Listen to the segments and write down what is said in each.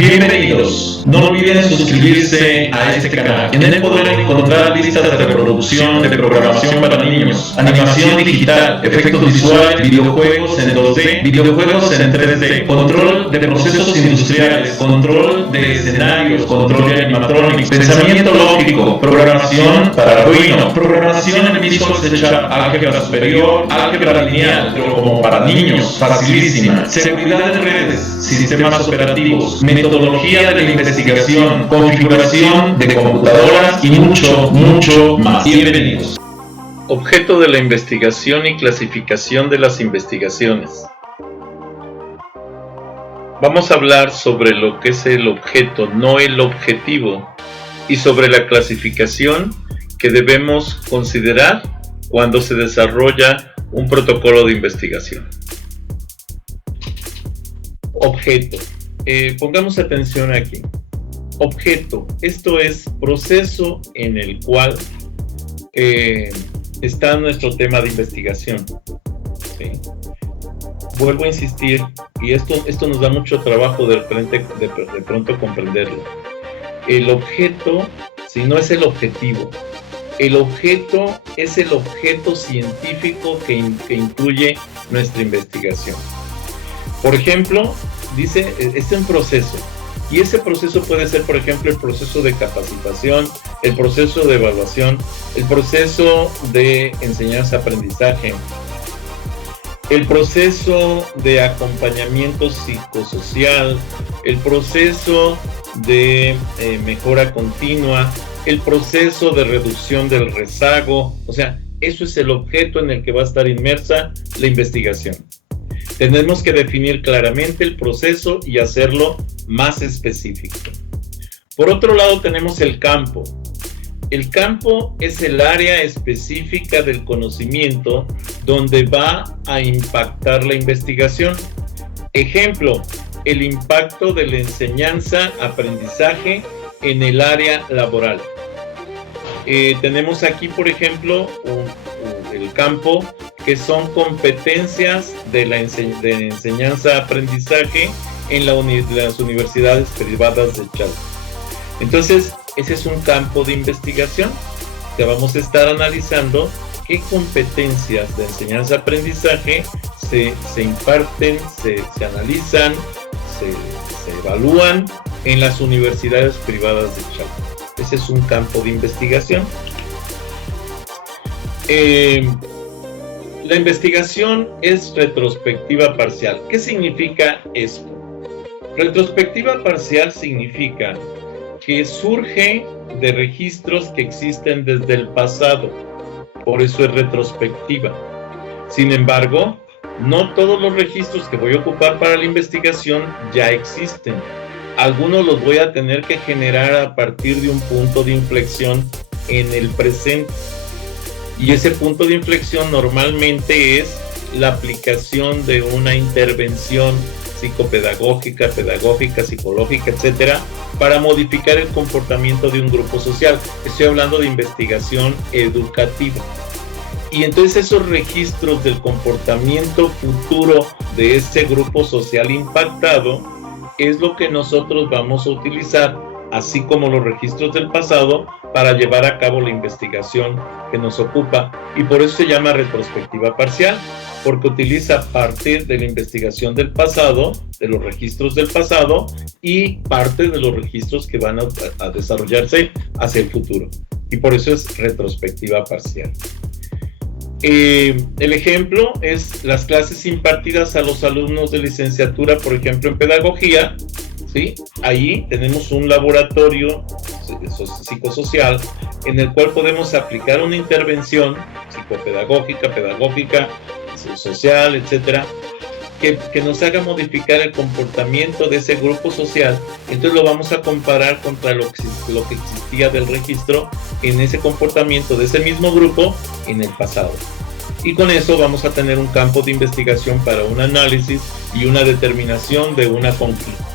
Bienvenidos. No olviden suscribirse a este canal. En él podrán encontrar listas de reproducción de programación para niños, animación digital, efectos visuales, videojuegos en 2D, videojuegos en 3D, control de procesos industriales, control de escenarios, control de animatronics, pensamiento lógico, programación para Arduino, programación en Visual C#, álgebra superior, álgebra lineal, pero como para niños, facilísima, seguridad de redes, sistemas operativos, metodología de la investigación, configuración de computadoras y mucho más. Bienvenidos. Objeto de la investigación y clasificación de las investigaciones. Vamos a hablar sobre lo que es el objeto, no el objetivo, y sobre la clasificación que debemos considerar cuando se desarrolla un protocolo de investigación. Objeto. Pongamos atención aquí. Objeto. Esto es proceso en el cual está nuestro tema de investigación. ¿Sí? Vuelvo a insistir, y esto nos da mucho trabajo de pronto comprenderlo. El objeto, si no es el objetivo, el objeto es el objeto científico que incluye nuestra investigación. Por ejemplo, dice, es un proceso, y ese proceso puede ser, por ejemplo, el proceso de capacitación, el proceso de evaluación, el proceso de enseñanza-aprendizaje, el proceso de acompañamiento psicosocial, el proceso de mejora continua, el proceso de reducción del rezago. O sea, eso es el objeto en el que va a estar inmersa la investigación. Tenemos que definir claramente el proceso y hacerlo más específico. Por otro lado, tenemos el campo. El campo es el área específica del conocimiento donde va a impactar la investigación. Ejemplo, el impacto de la enseñanza-aprendizaje en el área laboral. Tenemos aquí, por ejemplo, el campo que son competencias de la enseñanza-aprendizaje en las universidades privadas de Chalco. Entonces, ese es un campo de investigación que vamos a estar analizando qué competencias de enseñanza-aprendizaje se imparten, se analizan, se evalúan en las universidades privadas de Chalco. Ese es un campo de investigación. La investigación es retrospectiva parcial. ¿Qué significa esto? Retrospectiva parcial significa que surge de registros que existen desde el pasado. Por eso es retrospectiva. Sin embargo, no todos los registros que voy a ocupar para la investigación ya existen. Algunos los voy a tener que generar a partir de un punto de inflexión en el presente. Y ese punto de inflexión normalmente es la aplicación de una intervención psicopedagógica, pedagógica, psicológica, etcétera, para modificar el comportamiento de un grupo social. Estoy hablando de investigación educativa. Y entonces esos registros del comportamiento futuro de ese grupo social impactado es lo que nosotros vamos a utilizar, así como los registros del pasado, para llevar a cabo la investigación que nos ocupa. Y por eso se llama retrospectiva parcial, porque utiliza parte de la investigación del pasado, de los registros del pasado, y parte de los registros que van a desarrollarse hacia el futuro. Y por eso es retrospectiva parcial. El ejemplo es las clases impartidas a los alumnos de licenciatura, por ejemplo, en pedagogía. ¿Sí? Ahí tenemos un laboratorio psicosocial en el cual podemos aplicar una intervención psicopedagógica, pedagógica, social, etcétera, que nos haga modificar el comportamiento de ese grupo social. Entonces lo vamos a comparar contra lo que existía del registro en ese comportamiento de ese mismo grupo en el pasado. Y con eso vamos a tener un campo de investigación para un análisis y una determinación de una conclusión.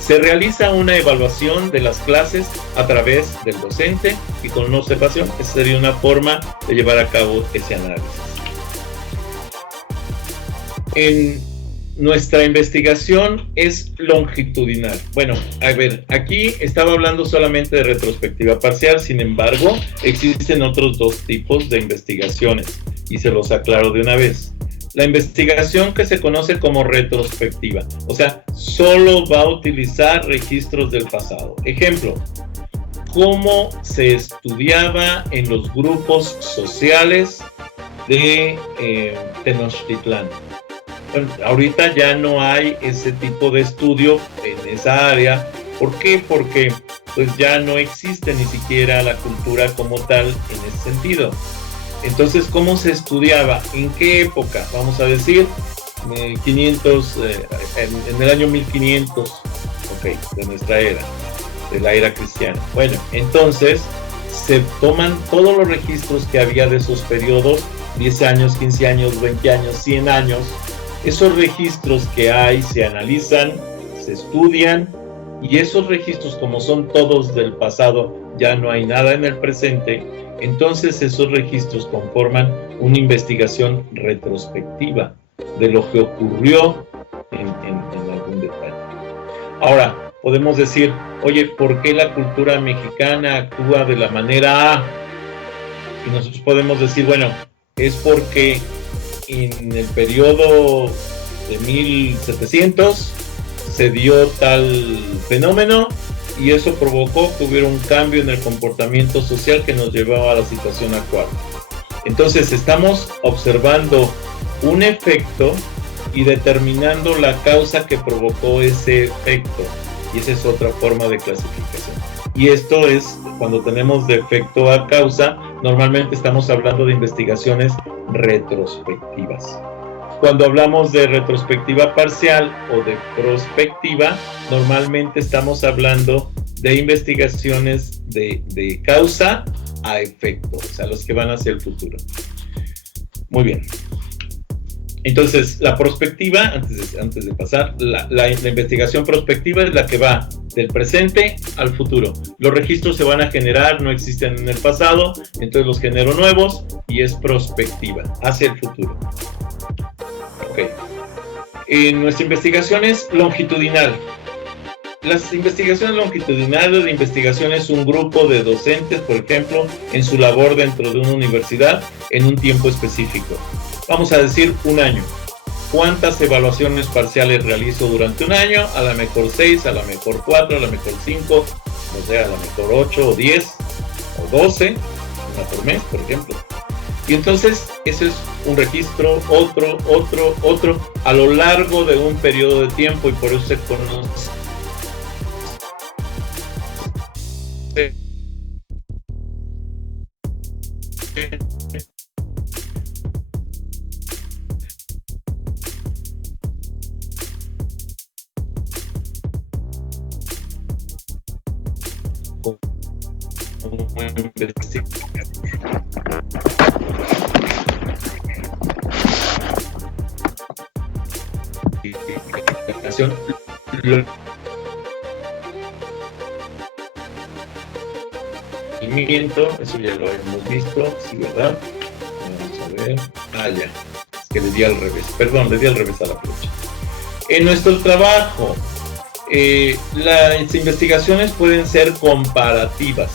Se realiza una evaluación de las clases a través del docente y con una observación. Esa sería una forma de llevar a cabo ese análisis. nuestra investigación es longitudinal. Bueno, a ver, aquí estaba hablando solamente de retrospectiva parcial, sin embargo, existen otros dos tipos de investigaciones y se los aclaro de una vez. La investigación que se conoce como retrospectiva, o sea, solo va a utilizar registros del pasado. Ejemplo, cómo se estudiaba en los grupos sociales de Tenochtitlán. Bueno, ahorita ya no hay ese tipo de estudio en esa área. ¿Por qué? Porque pues ya no existe ni siquiera la cultura como tal en ese sentido. Entonces, ¿cómo se estudiaba? ¿En qué época? Vamos a decir, 500, en el año 1500, ok, de nuestra era, de la era cristiana. Bueno, entonces se toman todos los registros que había de esos periodos, 10 años, 15 años, 20 años, 100 años. Esos registros que hay se analizan, se estudian, y esos registros, como son todos del pasado, ya no hay nada en el presente, entonces esos registros conforman una investigación retrospectiva de lo que ocurrió en algún detalle. Ahora, podemos decir, oye, ¿por qué la cultura mexicana actúa de la manera A? Y nosotros podemos decir, bueno, es porque en el periodo de 1700 se dio tal fenómeno y eso provocó que hubiera un cambio en el comportamiento social que nos llevaba a la situación actual. Entonces estamos observando un efecto y determinando la causa que provocó ese efecto, y esa es otra forma de clasificación. Y esto es cuando tenemos de efecto a causa, normalmente estamos hablando de investigaciones retrospectivas. Cuando hablamos de retrospectiva parcial o de prospectiva, normalmente estamos hablando de investigaciones de causa a efecto, o sea, los que van hacia el futuro. Muy bien. Entonces, la prospectiva, antes de pasar, la investigación prospectiva es la que va del presente al futuro. Los registros se van a generar, no existen en el pasado, entonces los genero nuevos y es prospectiva, hacia el futuro. Ok. Nuestra investigación es longitudinal. Las investigaciones longitudinales de investigación es un grupo de docentes, por ejemplo, en su labor dentro de una universidad en un tiempo específico. Vamos a decir un año. ¿Cuántas evaluaciones parciales realizo durante un año? A lo mejor 6, a lo mejor 4, a lo mejor 5, o sea, a lo mejor 8 o 10 o 12, una por mes, por ejemplo. Y entonces, ese es un registro, otro, a lo largo de un periodo de tiempo, y por eso se conoce investigación. Eso ya lo hemos visto, sí, ¿verdad? Vamos a ver. Ya. Es que le di al revés. Perdón, le di al revés a la flecha. En nuestro trabajo, las investigaciones pueden ser comparativas.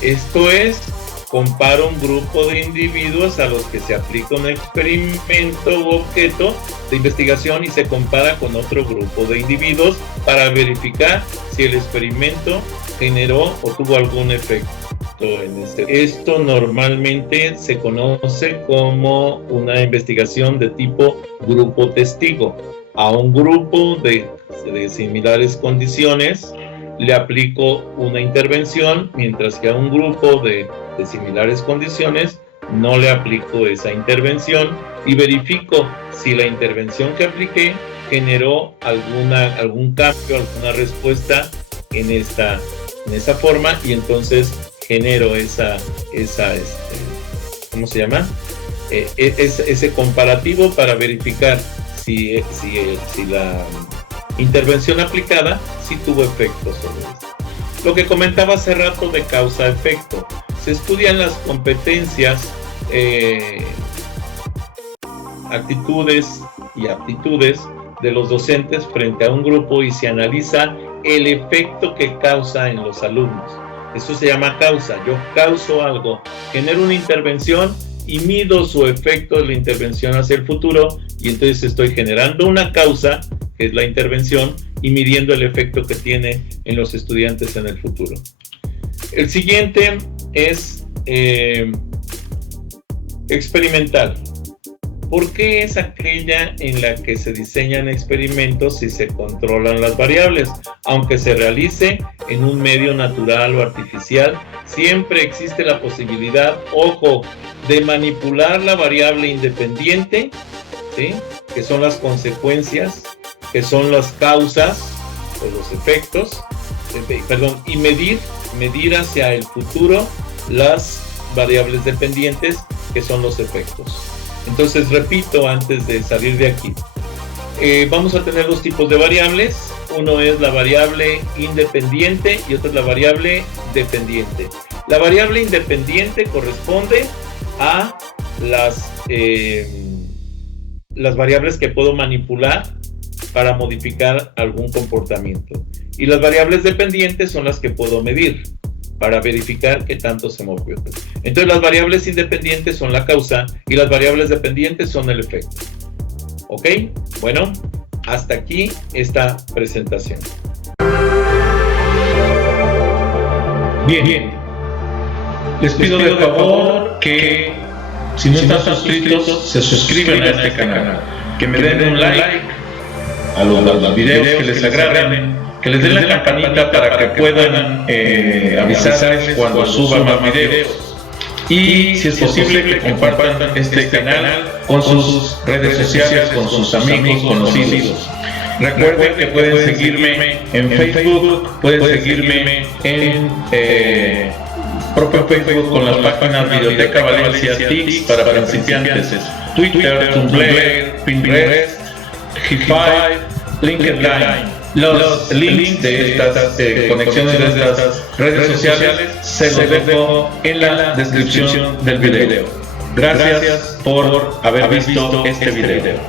Esto es, comparo un grupo de individuos a los que se aplica un experimento u objeto de investigación y se compara con otro grupo de individuos para verificar si el experimento generó o tuvo algún efecto en este. Esto normalmente se conoce como una investigación de tipo grupo testigo. A un grupo de similares condiciones le aplico una intervención, mientras que a un grupo de similares condiciones no le aplico esa intervención y verifico si la intervención que apliqué generó algún cambio, alguna respuesta en esa forma, y entonces genero ¿cómo se llama? Ese comparativo para verificar si la intervención aplicada sí tuvo efecto sobre esto. Lo que comentaba hace rato de causa-efecto. Se estudian las competencias, actitudes y aptitudes de los docentes frente a un grupo y se analiza el efecto que causa en los alumnos. Eso se llama causa. Yo causo algo, genero una intervención y mido su efecto de la intervención hacia el futuro, y entonces estoy generando una causa, que es la intervención, y midiendo el efecto que tiene en los estudiantes en el futuro. El siguiente es experimental. ¿Por qué es aquella en la que se diseñan experimentos y se controlan las variables? Aunque se realice en un medio natural o artificial, siempre existe la posibilidad, ojo, de manipular la variable independiente, ¿sí?, que son las consecuencias, que son las causas o los efectos, y medir hacia el futuro las variables dependientes, que son los efectos. Entonces, repito antes de salir de aquí, vamos a tener dos tipos de variables. Uno es la variable independiente y otra es la variable dependiente. La variable independiente corresponde a las variables que puedo manipular para modificar algún comportamiento. Y las variables dependientes son las que puedo medir para verificar qué tanto se movió. Entonces las variables independientes son la causa y las variables dependientes son el efecto. ¿Ok? Bueno, hasta aquí esta presentación. Bien. Les pido de favor que, si no están suscritos, se suscriban a este canal, que me den un like a los videos que les agraden, que les den la campanita para que puedan avisarles cuando suba más videos, y si es posible que compartan este canal con sus redes sociales, con sus amigos, conocidos. Recuerden que pueden seguirme en Facebook, pueden seguirme en propio Facebook con las páginas Biblioteca Valencia Tips para principiantes, Twitter, Tumblr, Pinterest, G5, LinkedIn. Los links de estas conexiones de estas redes sociales se los dejo en la descripción del video. Gracias por haber visto este video.